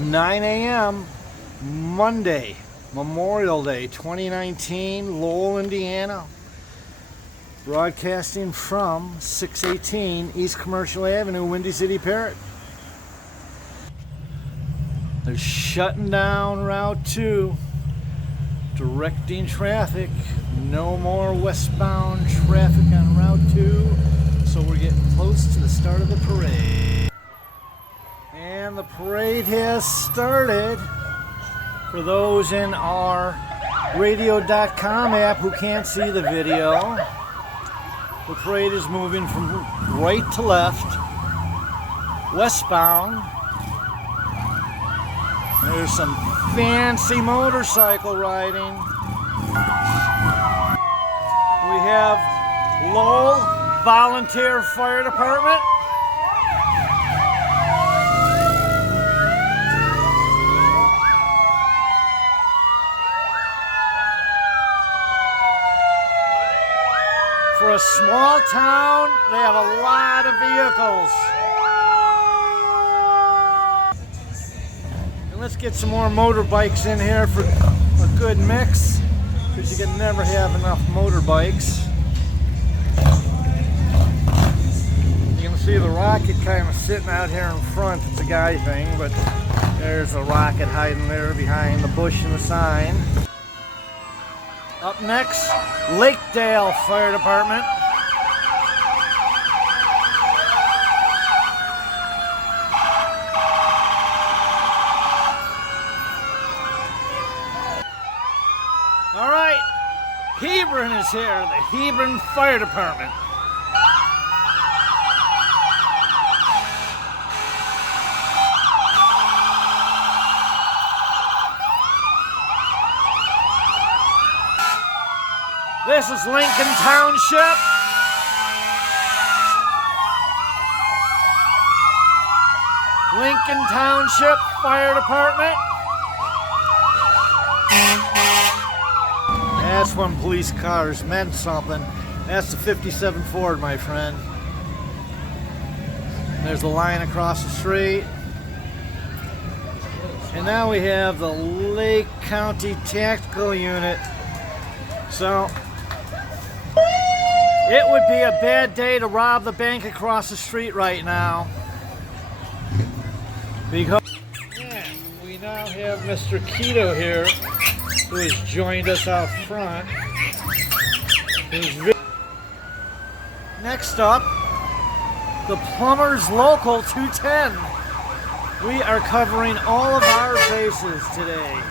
9 a.m. Monday, Memorial Day 2019, Lowell, Indiana. Broadcasting from 618 East Commercial Avenue, Windy City, Parrot. They're shutting down Route 2, directing traffic. No more westbound traffic on Route 2. So we're getting close to the start of the parade. And the parade has started. For those in our radio.com app who can't see the video, the parade is moving from right to left, westbound. There's some fancy motorcycle riding. We have Lowell Volunteer Fire Department. For a small town, they have a lot of vehicles. And let's get some more motorbikes in here for a good mix, because you can never have enough motorbikes. You can see the rocket kind of sitting out here in front. It's a guy thing, but there's a rocket hiding there behind the bush and the sign. Up next, Lakedale Fire Department. All right, Hebron is here, the Hebron Fire Department. This is Lincoln Township. Lincoln Township Fire Department. That's when police cars meant something. That's the 57 Ford, my friend. There's the line across the street. And now we have the Lake County Tactical Unit. So, it would be a bad day to rob the bank across the street right now. Because we now have Mr. Keto here, who has joined us out front. Next up, the Plumbers Local 210. We are covering all of our bases today.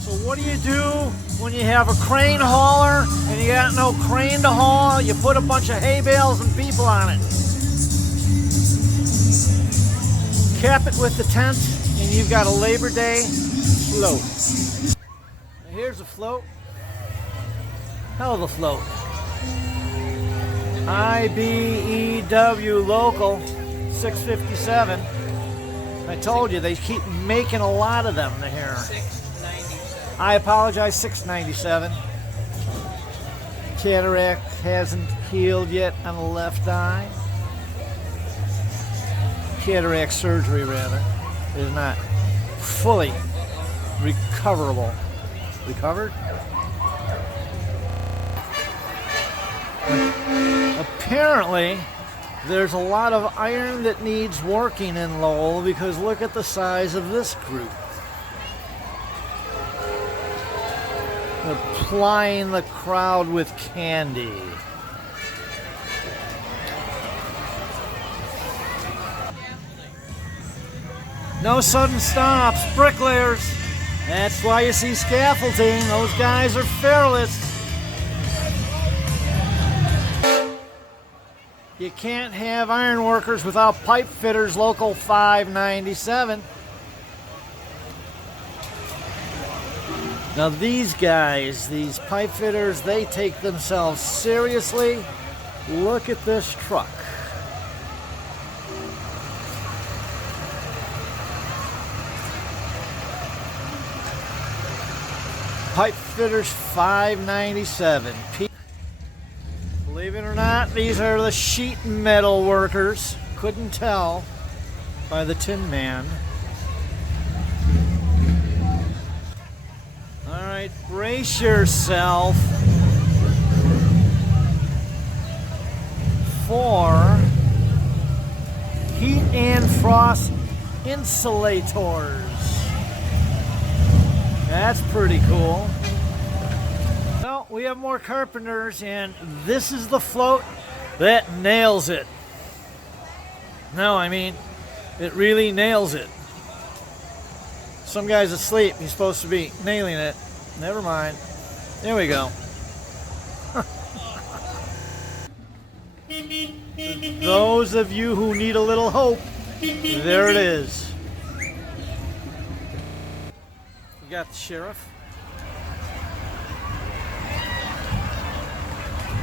So what do when you have a crane hauler and you got no crane to haul? You put a bunch of hay bales and people on it. Cap it with the tent and you've got a Labor Day float. Now here's a float. Hell of a float. IBEW Local 657. I told you, they keep making a lot of them here. I apologize, 697. Cataract hasn't healed yet on the left eye. Cataract surgery, rather, is not fully recoverable. Recovered? Apparently, there's a lot of iron that needs working in Lowell, because look at the size of this group. They're plying the crowd with candy. No sudden stops, bricklayers. That's why you see scaffolding. Those guys are fearless. You can't have iron workers without pipe fitters, Local 597. Now these guys, these pipe fitters, they take themselves seriously. Look at this truck. Pipe fitters 597. Believe it or not, these are the sheet metal workers. Couldn't tell. by the Tin Man. All right, brace yourself for heat and frost insulators. That's pretty cool. Well, we have more carpenters, and this is the float that nails it. No, I mean, it really nails it. Some guy's asleep. He's supposed to be nailing it. Never mind. There we go. Those of you who need a little hope, there it is. We got the sheriff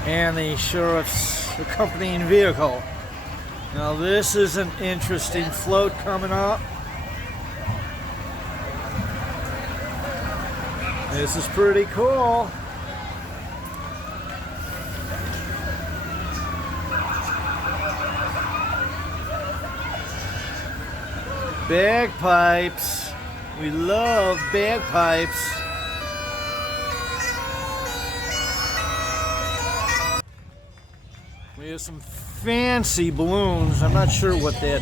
and the sheriff's accompanying vehicle. Now this is an interesting float coming up. This is pretty cool. Bagpipes. We love bagpipes. We have some fancy balloons. I'm not sure what they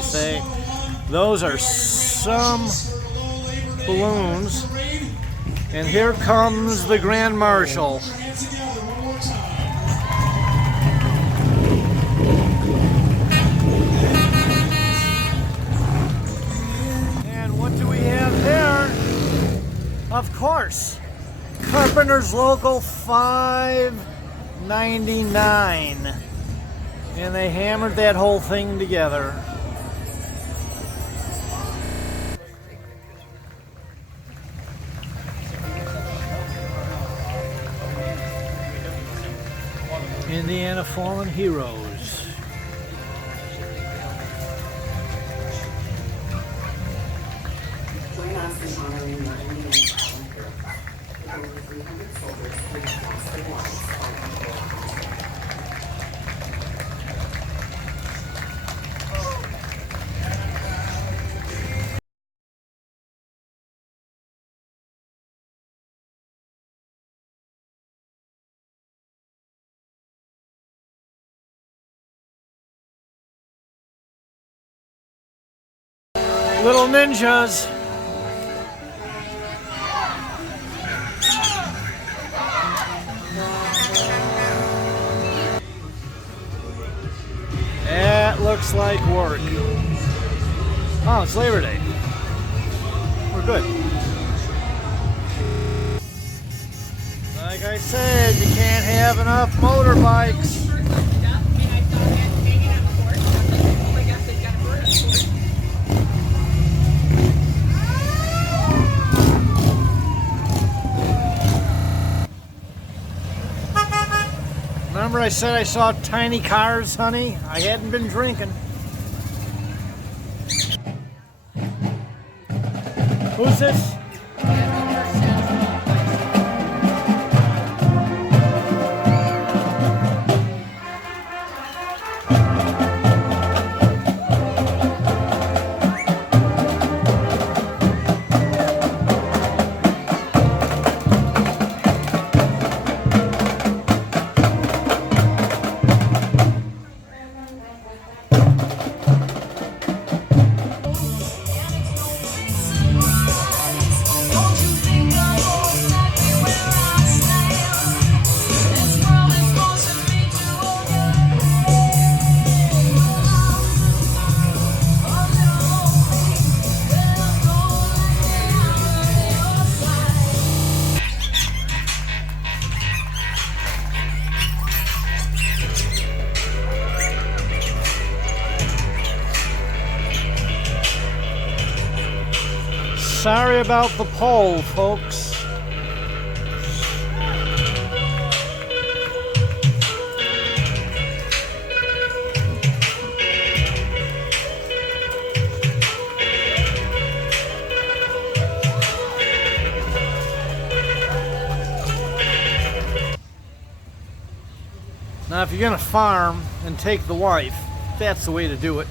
say. Those are some balloons. And here comes the Grand Marshal. And what do we have there? Of course, Carpenter's Local 599. And they hammered that whole thing together. Indiana Fallen Heroes. Join us in honoring the Indiana Fallen Heroes. With over 300 soldiers who have lost their lives fighting for our country. Little ninjas. That looks like work. Oh, it's Labor Day. We're good. Like I said, you can't have enough motorbikes. Remember I said I saw tiny cars, honey? I hadn't been drinking. Who's this? Sorry about the pole, folks. Now, if you're gonna farm and take the wife, that's the way to do it.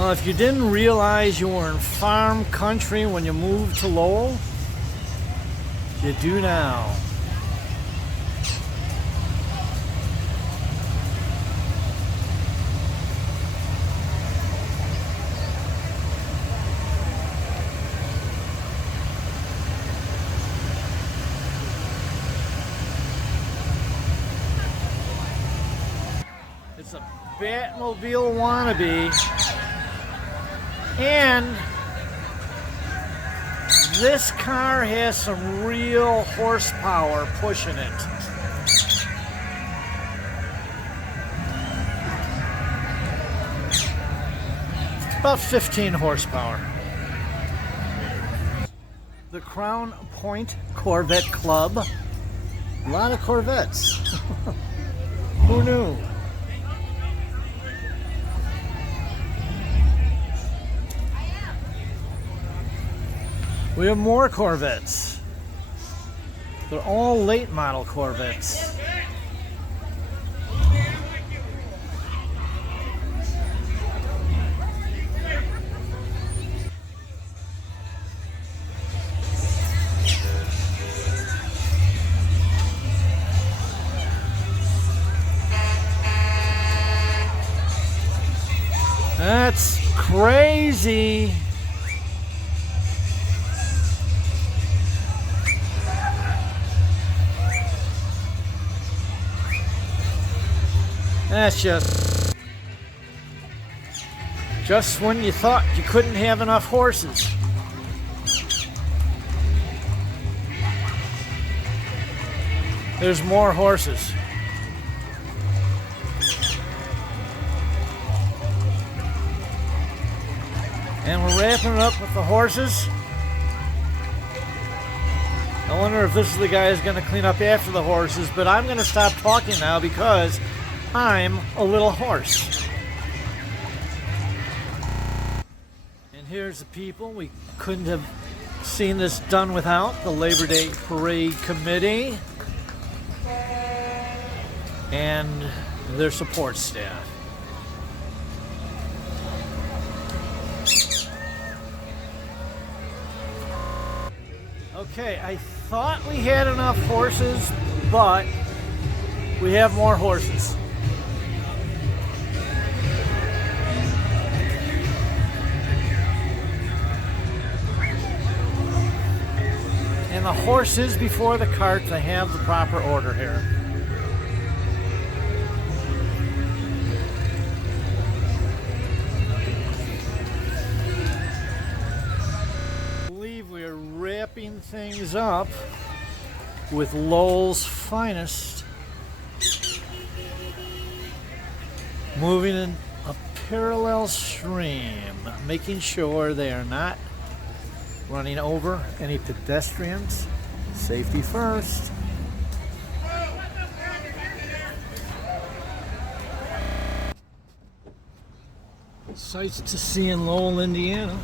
Well, if you didn't realize you were in farm country when you moved to Lowell, you do now. It's a Batmobile wannabe, and this car has some real horsepower pushing it. About 15 horsepower. The Crown Point Corvette Club. A lot of Corvettes. Who knew? We have more Corvettes. They're all late model Corvettes. That's crazy. That's just when you thought you couldn't have enough horses. There's more horses. And we're wrapping it up with the horses. I wonder if this is the guy who's going to clean up after the horses, but I'm going to stop talking now because I'm a little horse. And here's the people. We couldn't have seen this done without the Labor Day Parade Committee and their support staff. Okay, I thought we had enough horses, but we have more horses. And the horses before the carts, I have the proper order here. I believe we are wrapping things up with Lowell's finest. Moving in a parallel stream, making sure they are not running over any pedestrians. Safety first. Sights to see in Lowell, Indiana.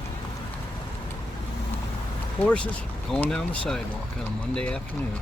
Horses going down the sidewalk on a Monday afternoon.